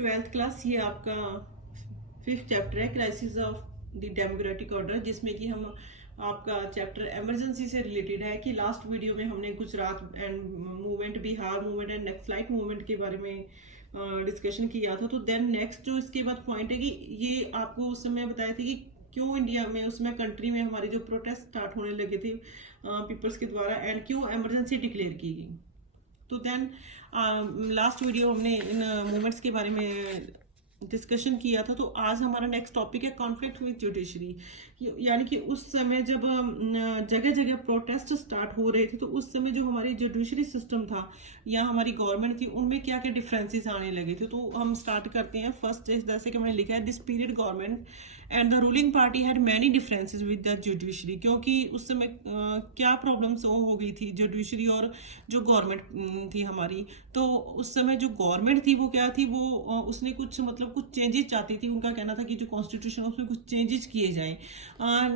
Twelfth class, ये आपका 5th chapter है, crisis of the democratic order, जिसमें कि हम आपका चैप्टर इमरजेंसी से रिलेटेड है। कि लास्ट वीडियो में हमने Gujarat and movement, Bihar movement and flight movement के बारे में डिस्कशन किया था। तो देन नेक्स्ट जो इसके बाद पॉइंट है कि ये आपको उस समय बताया था कि क्यों इंडिया में उसमें कंट्री में हमारे जो प्रोटेस्ट स्टार्ट होने लगे थे पीपल्स के द्वारा, एंड क्यों इमरजेंसी डिक्लेयर की गई। तो देन लास्ट वीडियो हमने इन मूवमेंट्स के बारे में डिस्कशन किया था। तो आज हमारा नेक्स्ट टॉपिक है कॉन्फ्लिक्ट विद जुडिशरी। यानी कि उस समय जब जगह जगह प्रोटेस्ट स्टार्ट हो रहे थे, तो उस समय जो हमारी जुडिशरी सिस्टम था या हमारी गवर्नमेंट थी, उनमें क्या क्या डिफरेंसेस आने लगे थे। तो हम स्टार्ट करते हैं फर्स्ट, जैसे कि मैंने लिखा है, this period government and the ruling party had many differences with the judiciary. क्योंकि उस समय क्या प्रॉब्लम्स हो गई थी जुडिशरी और जो गवर्नमेंट थी हमारी। तो उस समय जो गवर्नमेंट थी वो क्या थी, वो उसने कुछ कुछ चेंजेस चाहती थी। उनका कहना था कि जो कॉन्स्टिट्यूशन उसमें कुछ चेंजेस किए जाएं।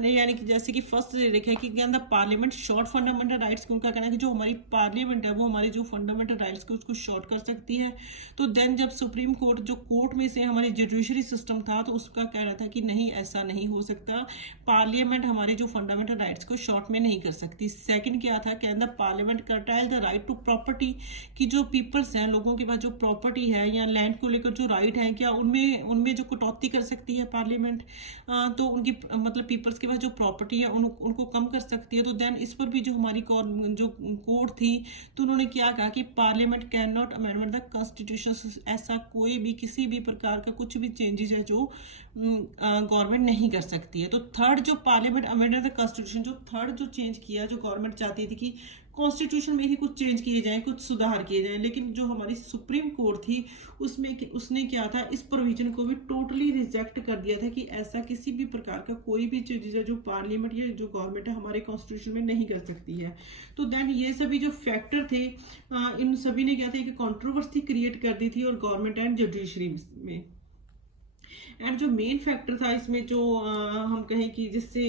यानी कि जैसे कि फर्स्ट लिखा कि the parliament short fundamental rights. उनका कहना है कि जो हमारी पार्लियामेंट है वो हमारी जो फंडामेंटल राइट्स को उसको शॉर्ट कर सकती है। तो देन जब सुप्रीम कोर्ट, जो कोर्ट में से हमारी जुडिशरी सिस्टम था, तो उसका कहना था कि नहीं, ऐसा नहीं हो सकता, पार्लियामेंट हमारे जो फंडामेंटल राइट्स को शॉर्ट में नहीं कर सकती। सेकंड क्या था, कहना parliament curtail the right to property, कि जो पीपल्स हैं, लोगों के पास जो प्रॉपर्टी है या लैंड को लेकर जो राइट है, क्या उनमें जो कटौती कर सकती है पार्लियामेंट। तो उनकी पीपल्स के पास जो प्रॉपर्टी है उनको कम कर सकती है। तो देन इस पर भी जो हमारी जो कोर्ट थी, तो उन्होंने क्या कहा कि parliament can not amendment the constitution. ऐसा कोई भी किसी भी प्रकार का कुछ भी चेंजेस है जो गवर्नमेंट नहीं कर सकती है। तो थर्ड जो पार्लियामेंट अमेंडेड द कॉन्स्टिट्यूशन, जो थर्ड जो चेंज किया, जो गवर्नमेंट चाहती थी कि कॉन्स्टिट्यूशन में ही कुछ चेंज किए जाएं, कुछ सुधार किए जाएं, लेकिन जो हमारी सुप्रीम कोर्ट थी उसने क्या था, इस प्रोविजन को भी टोटली रिजेक्ट कर दिया था कि ऐसा किसी भी प्रकार का कोई भी चीज है जो पार्लियामेंट या जो गवर्नमेंट है हमारे कॉन्स्टिट्यूशन में नहीं कर सकती है। तो देन ये सभी जो फैक्टर थे, इन सभी ने क्या था, एक कंट्रोवर्सी क्रिएट कर दी थी और गवर्नमेंट एंड जुडिशरी में। एंड जो मेन फैक्टर था इसमें, जो हम कहें कि जिससे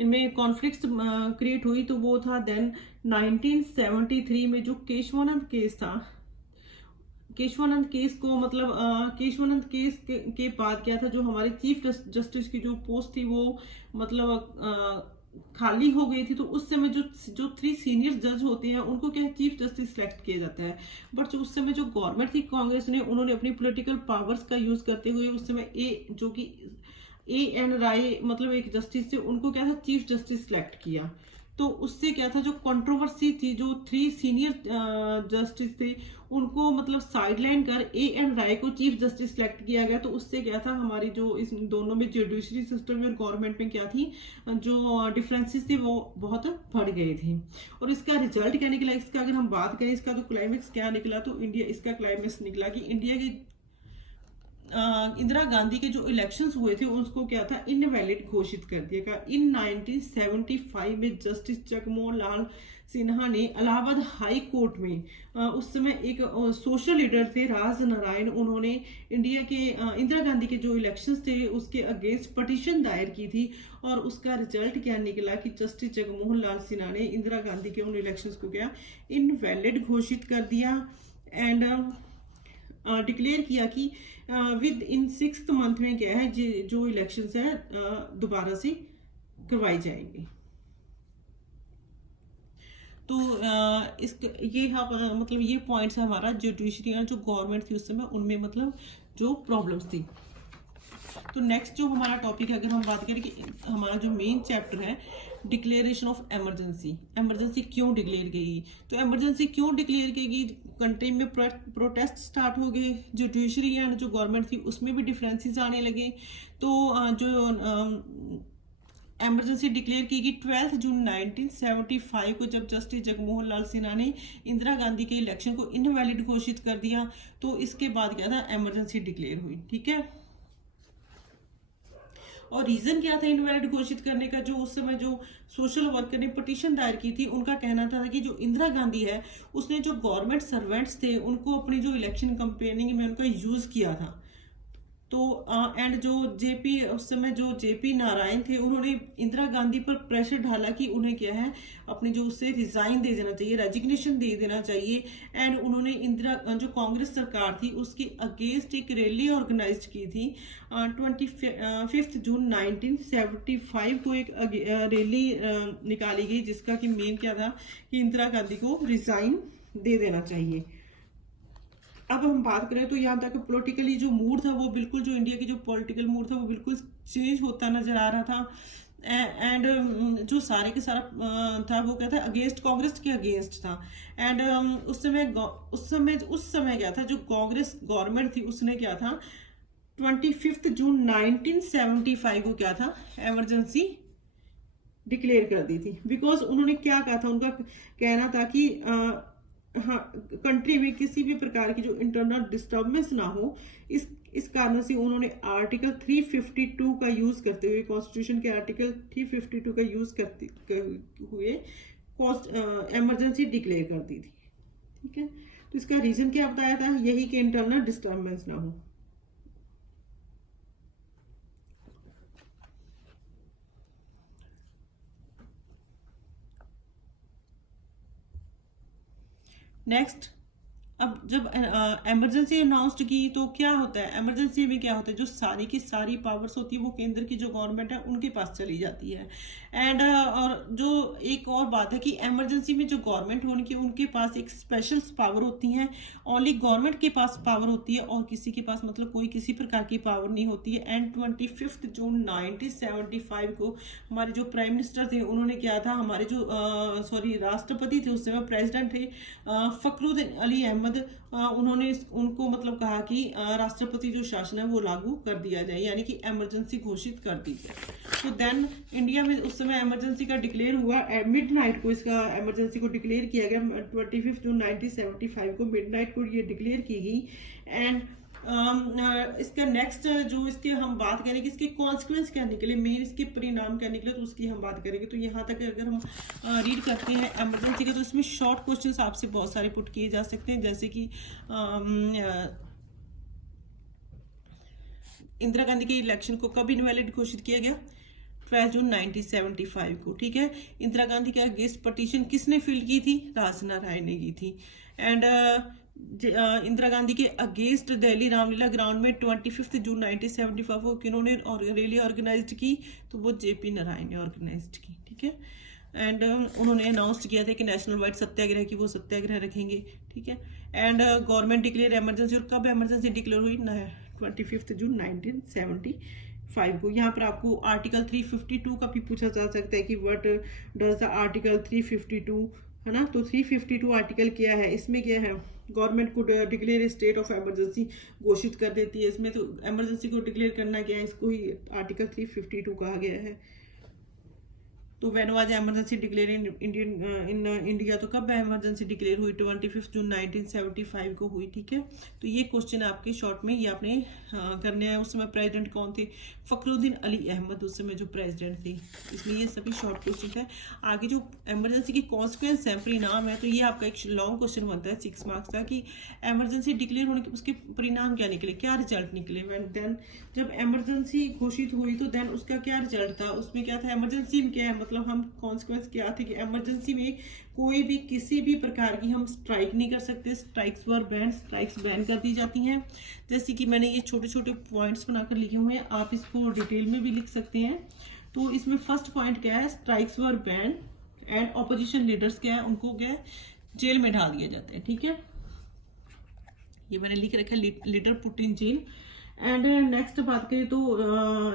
इनमें कॉन्फ्लिक्ट्स क्रिएट हुई, तो वो था देन 1973 में जो केशवानंद केस था। केशवानंद केस को केशवानंद केस के बाद क्या था, जो हमारे चीफ जस्टिस की जो पोस्ट थी वो खाली हो गई थी। तो उस समय जो 3 सीनियर जज होते हैं उनको क्या चीफ जस्टिस सिलेक्ट किया जाता है। बट जो उस समय जो गवर्नमेंट थी कांग्रेस ने, उन्होंने अपनी पॉलिटिकल पावर्स का यूज करते हुए उस समय जो कि एन राय एक जस्टिस थे, उनको क्या था, चीफ जस्टिस सिलेक्ट किया। तो उससे क्या था, जो कंट्रोवर्सी थी, जो 3 सीनियर जस्टिस थे उनको साइडलाइन कर एन राय को चीफ जस्टिस सिलेक्ट किया गया। तो उससे क्या था, हमारी जो इस दोनों में जुडिशरी सिस्टम में और गवर्नमेंट में क्या थी, जो डिफरेंसेस थे वो बहुत बढ़ गए थे। और इसका रिजल्ट क्या निकला, इसका अगर हम बात करें, इसका तो क्लाइमेक्स क्या निकला, तो इसका क्लाइमेक्स निकला कि इंडिया के इंदिरा गांधी के जो इलेक्शंस हुए थे उसको क्या था, इनवैलिड घोषित कर दिया गया। इन 1975 में जस्टिस जगमोहन लाल सिन्हा ने इलाहाबाद हाई कोर्ट में उस समय एक सोशल लीडर थे राज नारायण, उन्होंने इंदिरा गांधी के जो इलेक्शंस थे उसके अगेंस्ट पटिशन दायर की थी। और उसका रिजल्ट क्या निकला कि जस्टिस जगमोहन लाल सिन्हा ने इंदिरा गांधी के उन इलेक्शंस को क्या इनवैलिड घोषित कर दिया एंड डिक्लेयर किया कि विद इन 6th मंथ में क्या है, जो इलेक्शंस है दोबारा से करवाई जाएंगी। तो ये पॉइंट्स है हमारा जुडिशरी जो गवर्नमेंट थी उस समय, उनमें जो प्रॉब्लम्स थी। तो नेक्स्ट जो हमारा टॉपिक है, अगर हम बात करें कि हमारा जो मेन चैप्टर है, डिक्लेरेशन ऑफ इमरजेंसी क्यों डिक्लेयर की। तो इमरजेंसी क्यों डिक्लेयर की गई, कंट्री में प्रोटेस्ट स्टार्ट हो गए, जुडिशरी एंड जो गवर्नमेंट थी उसमें भी डिफरेंसेस आने लगे। तो जो इमरजेंसी डिक्लेयर की गई 12 जून 1975 को, जब जस्टिस जगमोहन लाल सिन्हा ने इंदिरा गांधी के इलेक्शन को इनवैलिड घोषित कर दिया। तो इसके बाद क्या था, इमरजेंसी डिक्लेयर हुई। ठीक है, और रीजन क्या था इनवैलिड घोषित करने का, जो उस समय जो सोशल वर्कर ने पिटीशन दायर की थी, उनका कहना था कि जो इंदिरा गांधी है उसने जो गवर्नमेंट सर्वेंट्स थे उनको अपनी जो इलेक्शन कैंपेनिंग में उनका यूज किया था। तो एंड जो जेपी उस समय जो जेपी नारायण थे उन्होंने इंदिरा गांधी पर प्रेशर डाला कि उन्हें क्या है अपने जो उससे रिजाइन दे देना चाहिए, रेजिग्नेशन दे देना चाहिए। एंड उन्होंने इंदिरा जो कांग्रेस सरकार थी उसके अगेंस्ट एक रैली ऑर्गेनाइज की थी 25 जून 1975 को। एक रैली निकाली गई जिसका कि मेन क्या था कि इंदिरा गांधी को रिजाइन दे देना चाहिए। अब हम बात करें तो यहाँ तक पॉलिटिकली जो मूड था वो बिल्कुल, जो इंडिया की जो पॉलिटिकल मूड था वो बिल्कुल चेंज होता नजर आ रहा था। एंड जो सारे के सारा था वो क्या था, अगेंस्ट, कांग्रेस के अगेंस्ट था। एंड उस समय क्या था, जो कांग्रेस गवर्नमेंट थी उसने क्या था 25 जून 1975 को क्या था इमरजेंसी डिक्लेयर कर दी थी। बिकॉज उन्होंने क्या कहा था, उनका कहना था कि हाँ, कंट्री में किसी भी प्रकार की जो इंटरनल डिस्टर्बेंस ना हो, इस कारण से उन्होंने आर्टिकल 352 का यूज करते हुए, कॉन्स्टिट्यूशन के आर्टिकल 352 का यूज करते हुए इमरजेंसी डिक्लेयर कर दी थी। ठीक है, तो इसका रीजन क्या बताया था, यही कि इंटरनल डिस्टर्बेंस ना हो। नेक्स्ट, अब जब इमरजेंसी अनाउंस्ड की तो क्या होता है, इमरजेंसी में क्या होता है, जो सारी की सारी पावर्स होती है वो केंद्र की जो गवर्नमेंट है उनके पास चली जाती है। एंड और जो एक और बात है कि इमरजेंसी में जो गवर्नमेंट होने की उनके पास एक स्पेशल पावर होती है, ओनली गवर्नमेंट के पास पावर होती है और किसी के पास मतलब कोई किसी प्रकार की पावर नहीं होती है। एंड 25 जून 1975 को हमारे जो प्राइम मिनिस्टर थे उन्होंने क्या था, हमारे जो राष्ट्रपति थे उस समय, प्रेसिडेंट थे फखरुद्दीन अली अहमद, उन्होंने उनको मतलब कहा कि राष्ट्रपति जो शासन है वो लागू कर दिया जाए, यानी कि इमरजेंसी घोषित कर दी जाए। तो देन इंडिया में उस समय इमरजेंसी का डिक्लेयर हुआ, मिडनाइट को इसका इमरजेंसी को डिक्लेयर किया गया। 25 जून 1975 को मिडनाइट को ये डिक्लेयर की गई। एंड इसका नेक्स्ट जो इसके हम बात करें कि इसके कॉन्सिक्वेंस क्या निकले, मेन इसके परिणाम क्या निकले, तो उसकी हम बात करेंगे। तो यहाँ तक अगर हम रीड करते हैं इमरजेंसी का, तो इसमें शॉर्ट क्वेश्चंस आपसे बहुत सारे पुट किए जा सकते हैं, जैसे कि इंदिरा गांधी के इलेक्शन को कब इनवैलिड घोषित किया गया, 12 जून 1975 को। ठीक है, इंदिरा गांधी का अगेंस्ट पटिशन किसने फिल की थी, राजनारायण ने की थी। एंड इंदिरा गांधी के अगेंस्ट दिल्ली रामलीला ग्राउंड में 25 जून 1975 को किन्होंने रैली ऑर्गेनाइज की, तो वो जेपी नारायण ने ऑर्गेनाइज की। ठीक है, एंड उन्होंने अनाउंस किया था कि नेशनल वाइड सत्याग्रह की वो सत्याग्रह रखेंगे। ठीक है, एंड गवर्नमेंट डिक्लेयर इमरजेंसी, और कब इमरजेंसी डिक्लेयर हुई, 25 जून 1975 को। यहाँ पर आपको आर्टिकल 352 का भी पूछा जा सकता है कि व्हाट डज द आर्टिकल 352, है ना। तो 352 आर्टिकल क्या है, इसमें क्या है, गवर्नमेंट को डिक्लेयर स्टेट ऑफ इमरजेंसी घोषित कर देती है। इसमें तो इमरजेंसी को डिक्लेयर करना क्या है, इसको ही आर्टिकल 352 कहा गया है। तो when was emergency declare in India, तो कब इमरजेंसी डिक्लेयर हुई, 25 जून 1975 को हुई। ठीक है, तो ये क्वेश्चन आपके शॉर्ट में ये आपने करने हैं। उस समय प्रेसिडेंट कौन थे, फखरुद्दीन अली अहमद उस समय जो प्रेसिडेंट थे, इसलिए ये सभी शॉर्ट क्वेश्चन है। आगे जो इमरजेंसी की कॉन्सिक्वेंस है, परिणाम है, तो ये आपका एक लॉन्ग क्वेश्चन बनता है 6 मार्क्स का कि इमरजेंसी डिक्लेयर होने के उसके परिणाम क्या निकले, क्या रिजल्ट निकले। देन जब इमरजेंसी घोषित हुई तो देन उसका क्या रिजल्ट था, उसमें क्या था, इमरजेंसी में क्या है, मतलब हम कॉन्सिक्वेंस क्या थे कि इमरजेंसी में कोई भी किसी भी प्रकार की हम स्ट्राइक नहीं कर सकते, स्ट्राइक्स बैन कर दी जाती हैं। जैसे कि मैंने ये छोटे छोटे पॉइंट्स बनाकर लिखे हुए हैं, आप इसको डिटेल में भी लिख सकते हैं। तो इसमें फर्स्ट पॉइंट क्या है, strikes were ban, and opposition leaders क्या है, उनको क्या है, जेल में डाल दिया जाता है। ठीक है, ये मैंने लिख रखा है, leader put in jail. And next बात करें तो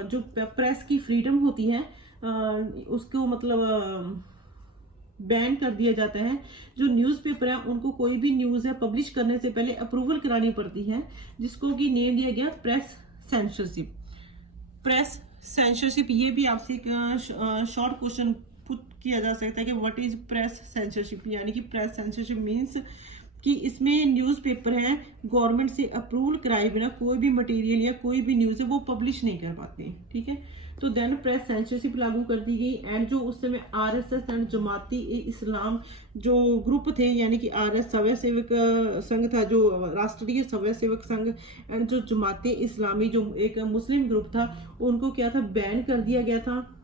जो प्रेस की फ्रीडम होती है उसको मतलब बैन कर दिया जाता है। जो न्यूज़पेपर है उनको कोई भी न्यूज़ है पब्लिश करने से पहले अप्रूवल करानी पड़ती है, जिसको कि नेम दिया गया प्रेस सेंसरशिप। प्रेस सेंसरशिप, ये भी आपसे एक शॉर्ट क्वेश्चन पुट किया जा सकता है कि व्हाट इज प्रेस सेंसरशिप, यानी कि प्रेस सेंसरशिप मीन्स कि इसमें न्यूज़पेपर है गवर्नमेंट से अप्रूवल कराए बिना कोई भी मटेरियल या कोई भी न्यूज़ है वो पब्लिश नहीं कर पाते हैं, ठीक है। तो देन प्रेस सेंसरशिप लागू कर दी गई एंड जो उस समय आरएसएस एंड जमाती इस्लाम जो ग्रुप थे, यानी कि आरएस स्वयं सेवक संघ था, जो राष्ट्रीय स्वयं सेवक संघ एंड जो जमाती इस्लामी जो एक मुस्लिम ग्रुप था, उनको क्या था, बैन कर दिया गया था।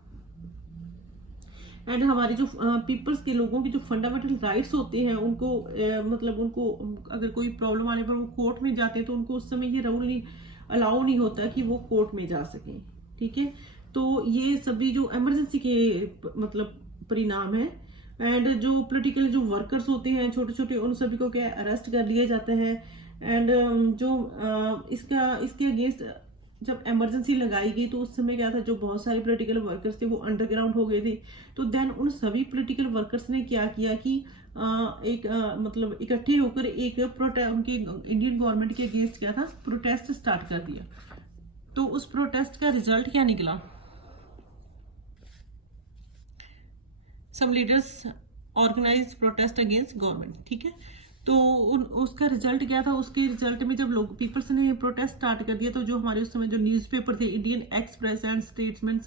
एंड हमारे जो पीपल्स के लोगों की जो फंडामेंटल राइट्स होते हैं उनको मतलब उनको अगर कोई प्रॉब्लम आने पर वो कोर्ट में जाते हैं तो उनको उस समय ये रूल नहीं अलाउ नहीं होता कि वो कोर्ट में जा सकें, ठीक है। तो ये सभी जो इमरजेंसी के मतलब परिणाम है। एंड जो पॉलिटिकल जो वर्कर्स होते हैं छोटे छोटे, उन सभी को क्या अरेस्ट कर लिया जाता है। एंड जो इसके अगेंस्ट जब इमरजेंसी लगाई गई तो उस समय क्या था, जो बहुत सारे पॉलिटिकल वर्कर्स थे वो अंडरग्राउंड हो गए थे। तो देन उन सभी पॉलिटिकल वर्कर्स ने क्या किया कि मतलब इकट्ठे होकर एक उनके इंडियन गवर्नमेंट के अगेंस्ट क्या था, प्रोटेस्ट स्टार्ट कर दिया। तो उस प्रोटेस्ट का रिजल्ट क्या निकला, some leaders organise protest against government, ठीक है। तो उसका रिजल्ट क्या था, उसके रिजल्ट में जब लोग पीपल्स ने प्रोटेस्ट स्टार्ट कर दिया तो जो हमारे उस समय जो न्यूज़पेपर थे इंडियन एक्सप्रेस एंड स्टेट्समैन,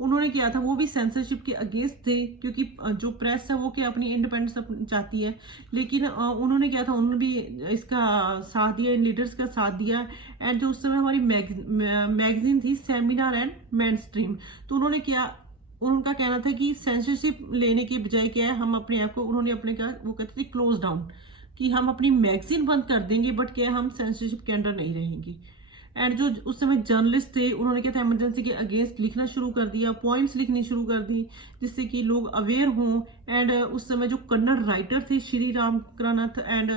उन्होंने किया था, वो भी सेंसरशिप के अगेंस्ट थे, क्योंकि जो प्रेस है वो क्या अपनी इंडिपेंडेंस चाहती है। लेकिन उन्होंने क्या था, उन्होंने भी इसका साथ दिया, इन लीडर्स का साथ दिया। एंड जो उस समय हमारी मैगजीन थी सेमिनार एंड मेन स्ट्रीम, तो उन्होंने क्या, उनका कहना था कि सेंसरशिप लेने के बजाय क्या है, हम अपने आप को, उन्होंने अपने क्या वो कहते थे क्लोज डाउन, कि हम अपनी मैगजीन बंद कर देंगे बट क्या हम सेंसरशिप के अंडर नहीं रहेंगे। एंड जो उस समय जर्नलिस्ट थे उन्होंने क्या था, इमरजेंसी के अगेंस्ट लिखना शुरू कर दिया, पॉइंट्स लिखनी शुरू कर दी जिससे कि लोग अवेयर हों। एंड उस समय जो कन्नड़ राइटर थे श्री राम करनाथ, एंड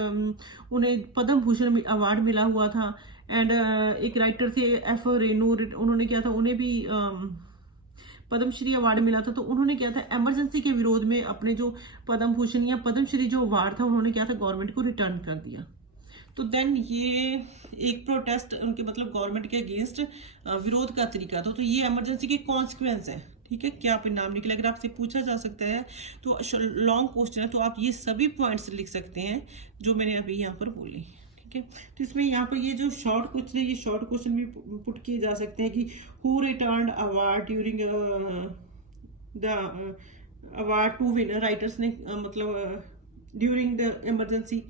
उन्हें पद्म भूषण अवार्ड मिला हुआ था। एंड एक राइटर थे एफ रेनू, उन्होंने क्या था, उन्हें भी पद्मश्री अवार्ड मिला था। तो उन्होंने क्या था, इमरजेंसी के विरोध में अपने जो पद्म भूषण या पद्मश्री जो अवार्ड था उन्होंने क्या था, गवर्नमेंट को रिटर्न कर दिया। तो देन ये एक प्रोटेस्ट उनके मतलब गवर्नमेंट के अगेंस्ट विरोध का तरीका था। तो ये इमरजेंसी के कॉन्सिक्वेंस है, ठीक है। क्या परिणाम निकले, अगर आपसे पूछा जा सकता है तो लॉन्ग क्वेश्चन है, तो आप ये सभी पॉइंट्स लिख सकते हैं जो मैंने अभी यहाँ पर बोली, ठीक है। तो इसमें यहाँ पर ये जो शॉर्ट क्वेश्चन है, ये शॉर्ट क्वेश्चन भी पुट किए जा सकते हैं कि who returned award during the award to winner, writers ने मतलब ड्यूरिंग द इमरजेंसी,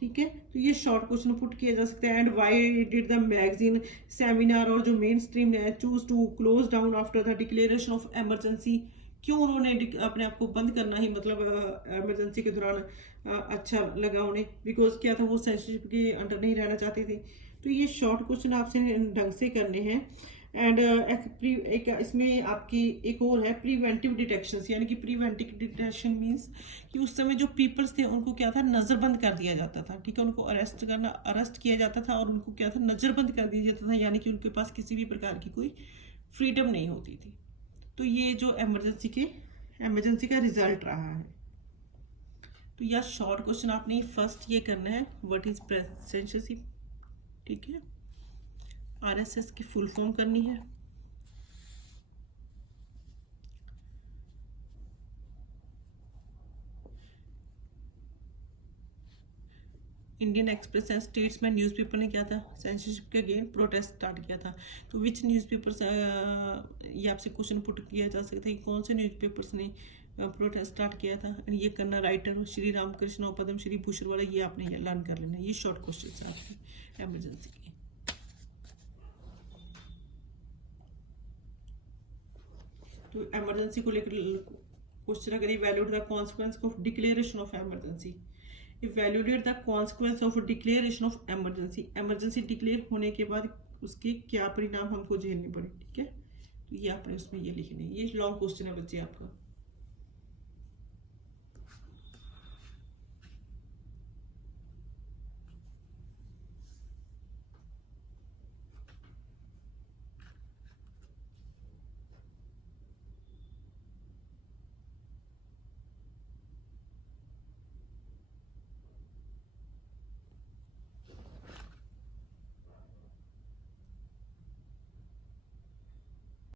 ठीक है। तो ये शॉर्ट क्वेश्चन पुट किया जा सकता है। And why did the magazine seminar और जो मेन स्ट्रीम है choose to close down after the declaration of emergency, क्यों उन्होंने अपने आप को बंद करना ही मतलब इमरजेंसी के दौरान अच्छा लगा उन्हें, बिकॉज क्या था, वो सेंसरशिप के अंडर नहीं रहना चाहते थे। तो ये शॉर्ट क्वेश्चन आपसे ढंग से करने हैं। एंड एक इसमें आपकी एक और है प्रिवेंटिव डिटेक्शन, यानी कि प्रिवेंटिव डिटेक्शन मींस कि उस समय जो पीपल्स थे उनको क्या था, नज़रबंद कर दिया जाता था, ठीक है। उनको अरेस्ट किया जाता था और उनको क्या था, नज़रबंद कर दिया जाता था, यानी कि उनके पास किसी भी प्रकार की कोई फ्रीडम नहीं होती थी। तो ये जो इमरजेंसी का रिजल्ट रहा है। तो यह शॉर्ट क्वेश्चन आपने फर्स्ट ये करना है, व्हाट इज सेंसरशिप, ठीक है। आरएसएस की फुल फॉर्म करनी है। Indian express and statesman newspaper ने क्या था, सेंसरशिप के अगेंस्ट प्रोटेस्ट स्टार्ट किया था। तो विच न्यूज़पेपर्स, ये आपसे क्वेश्चन पुट किया जा सकता है कि कौन से न्यूज़पेपर्स ने प्रोटेस्ट स्टार्ट किया था। एंड ये करना राइटर श्री रामकृष्ण और पद्म श्री भूषण वाला, ये आपने लर्न कर लेना। ये शॉर्ट क्वेश्चन है आपके इमरजेंसी के। तो इमरजेंसी को लेकर क्वेश्चन अगर evaluate the consequence of declaration of emergency, evaluate the consequence of declaration of emergency, emergency declare होने के बाद उसके क्या परिणाम हमको झेलने पड़े, ठीक है। तो ये आपने उसमें ये लिखने, ये लॉन्ग क्वेश्चन है बच्चे आपका।